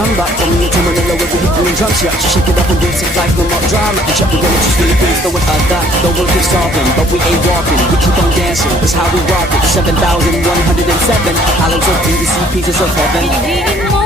samba. From New to Manila where we hit the drums, yeah. So shake it up and dance it like no more drama. And check the village, just Philippines, know what I got. The world is solving, but we ain't walking. We keep on dancing, that's how we rock it. 7,107 islands of beauty, see pieces of heaven.